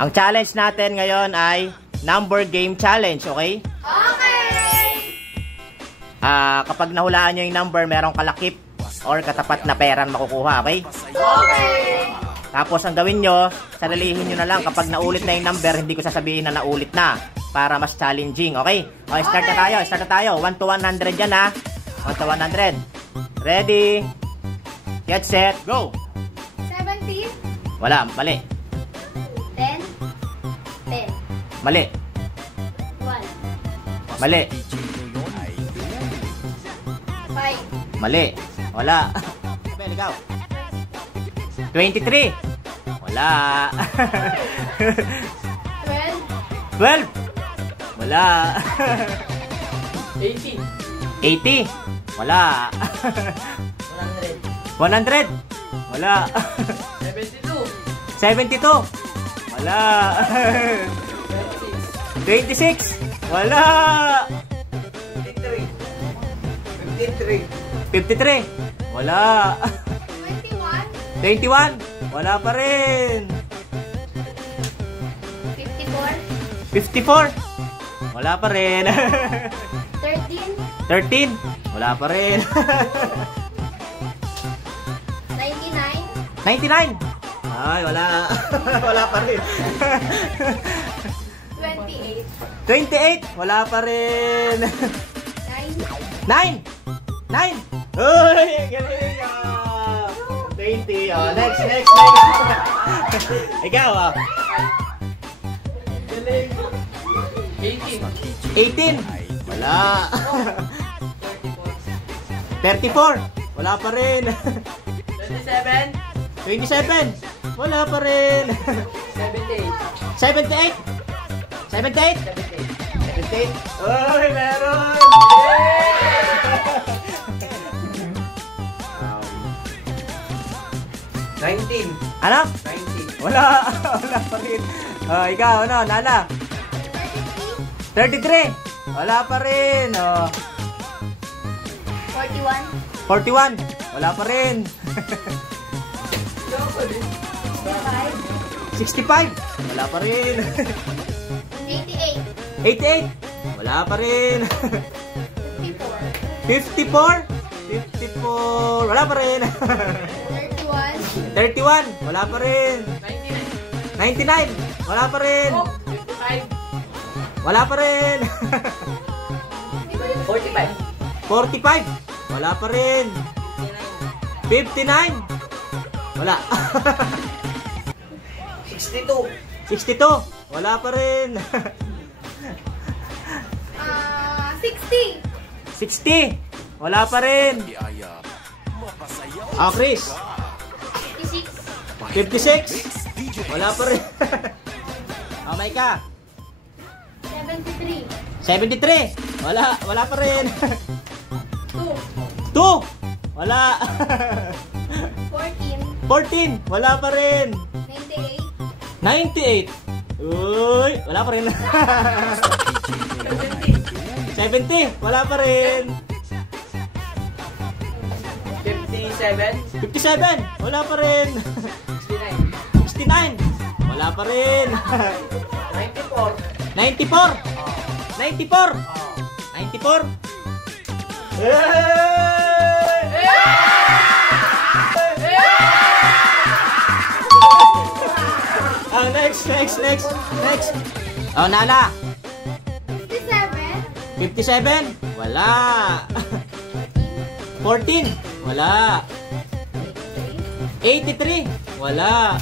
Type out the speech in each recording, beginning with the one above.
Ang challenge natin ngayon ay number game challenge, okay? Okay! Kapag nahulaan nyo yung number, merong kalakip or katapat na perang makukuha, okay? Okay! Tapos ang gawin nyo, sarilihin nyo na lang kapag naulit na yung number, hindi ko sasabihin na naulit na para mas challenging, okay? Okay, start na tayo, 1 to 100 yan ha. 1 to 100. Ready? Get set, go! 17. Wala, mali. 10. 10. Mali. 1. Mali. 5. Mali. Wala. Bel, ikaw. 23. Wala. 12. 12. Wala. 80. 80. Wala. 100. 100. Wala. 72. 72. Wala. 26. Wala. 53. 53. 53. Wala. 21. 21. Wala pa rin. 54. 54. Wala pa rin. 13. 13. Wala pa rin. 99. 99. Ay, wala. Wala pa rin. 28. 28. Wala pa rin. 9. 9. 9. Uy, galing ka. 20. Oh, next. Ikaw, oh. 18. 18. Wala. 34. Wala pa rin. 27. 27. Wala pa rin. 78. 78. 78. Uy, meron. 19. Ano? 19. Wala. Wala pa rin. Oh, ikaw, ano, Nana? 33. Wala pa rin. Oh. 41. 41. Wala pa rin. 65. Wala pa rin. 88. 88. Wala pa rin. 54. 54. Wala pa rin. 31. 31. Wala pa rin. 99. Wala pa rin. 5. Wala pa rin. 45. 45. Wala pa rin. 59. Wala. 62. 62. Wala pa rin. 60. 60. Wala pa rin. Ah, Chris. 56. 56. Wala pa rin. Oh, Maika. 73. 73. Wala pa rin. 2. 2. Wala. 14. 14. Wala pa rin. 98. 98. Uy, wala pa rin. 70. Wala pa rin. 57. 57. Wala pa rin. 69. Wala pa rin. 94. 94. 94. 94. Oh, next. Oh, Nana. 57. 57. Wala. 14. Wala. 83. Wala.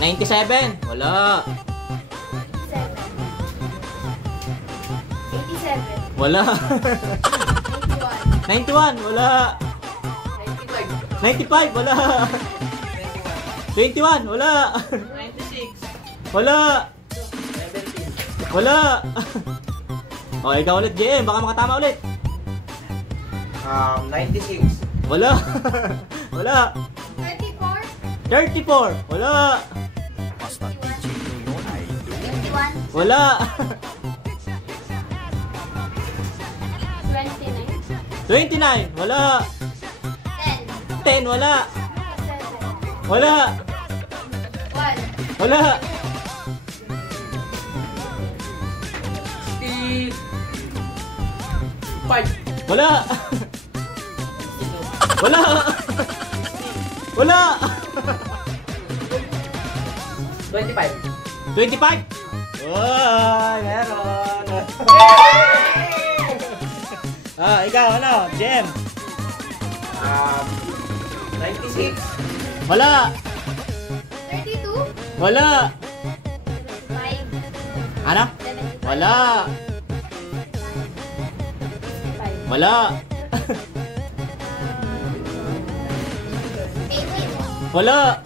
97. 97. Wala. 87. Wala. 91. 91. Wala. 95. Wala. 21. Wala. 96. Wala. 17. Wala. O, ikaw ulit, JM. Baka makatama ulit. 96. Wala. Wala. 34. 34. Wala. 51. Wala. 29. 29. Wala. 10. 10. Wala. 7. Wala. Wala. 65. Wala. Wala. Wala. 25. 25. Wow, meron. Ikaw, ano? Jem. 96. Wala. 32. Wala. 5. Ano? 75. Wala. 65. Wala. 18. Wala.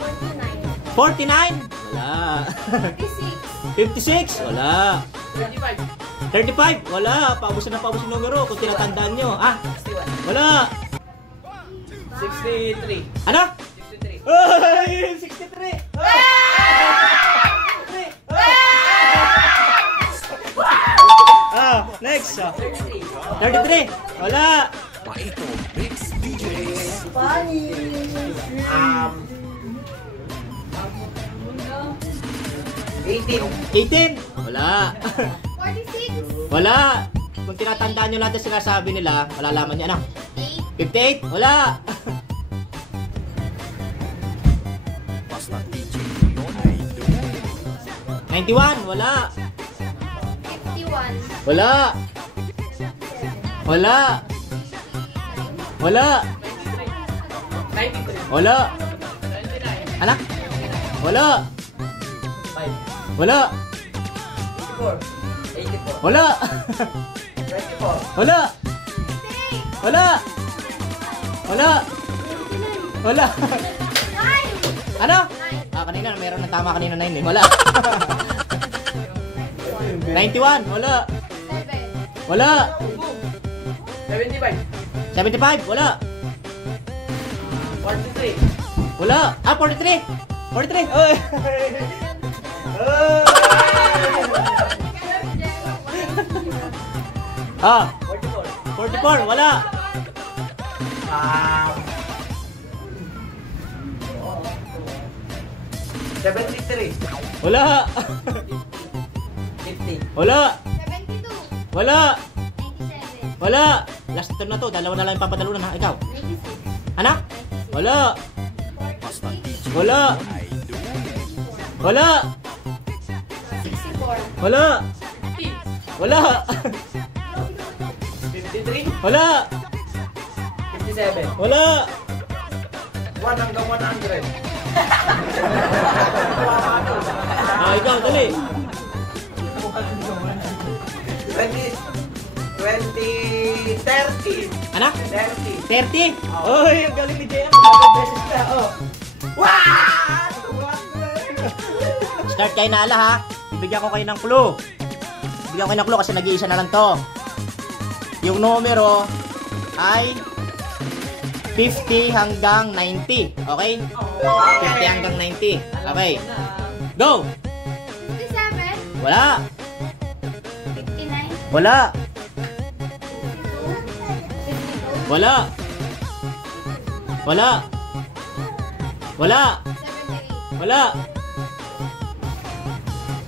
49. 49. Wala. 56. 56. Wala. 35. 35. Wala. Paubusin na paubusin numero kung tinatandaan nyo. 61. Wala. 63. Ano? 63. Ay, 63. Next. 33. Wala. 18. 18. Wala. 46. Wala. Kung tinatandaan nyo lahat ang sinasabi nila, malalaman nyo. Ano? 8. 58. Wala. Basta DJ Yon ay dumili. 91. Wala. 51. Wala. Wala. Wala. 93. Wala. 99. Anak? Wala. 5. Wala. 84. 84. Wala. 24. Wala. Wala. Wala. Wala. 9. Ano? Kanina meron ng tama kanina 9 eh. Wala. 91. Wala. 7. Wala. 75. 75. Wala. 43. Wala. 43. 43. Oy. Ah, 44. 44. Wala. 73. Wala. 50. Wala. 72. Wala. 97. Wala. Last turn na to. Dalawa na lang yung papatalunan ha. Ikaw. 96. Anak? Wala. Basta DJ Wala. ay dumili. Wala. 64. Wala. Wala. 53. Wala. 57. Wala. 1 hanggang 100. Ikaw, dali. 20. 30. Anak? 30. 30? Oy, ang galing ni JM. Magandang beses ka. Oh. Start kayo na ala ha. Bibigyan ko kayo ng clue. Bibigyan ko kayo ng clue kasi nag-iisa na lang to. Yung numero ay 50 hanggang 90. Okay? 50 hanggang 90. Okay. Go! 57. Wala. 59. Wala. 52. Wala. Wala. Wala. 78. Wala.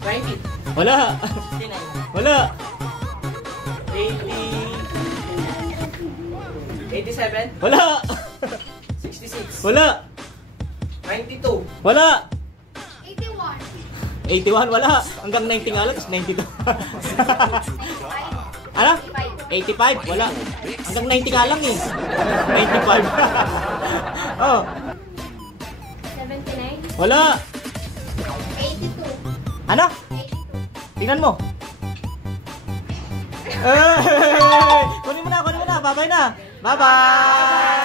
90. Wala. 69. Wala. 87. Wala. 66. Wala. 92. Wala. 81. 81, wala. Hanggang 90 nga lang, tapos 92. 95. Ano? 85. 85, wala. Hanggang 90 nga lang eh. 95. Oh, 79. wala. 82. Ano? 82. Tingnan mo. Kunin mo na, kunin mo na. Bye-bye na. Bye-bye.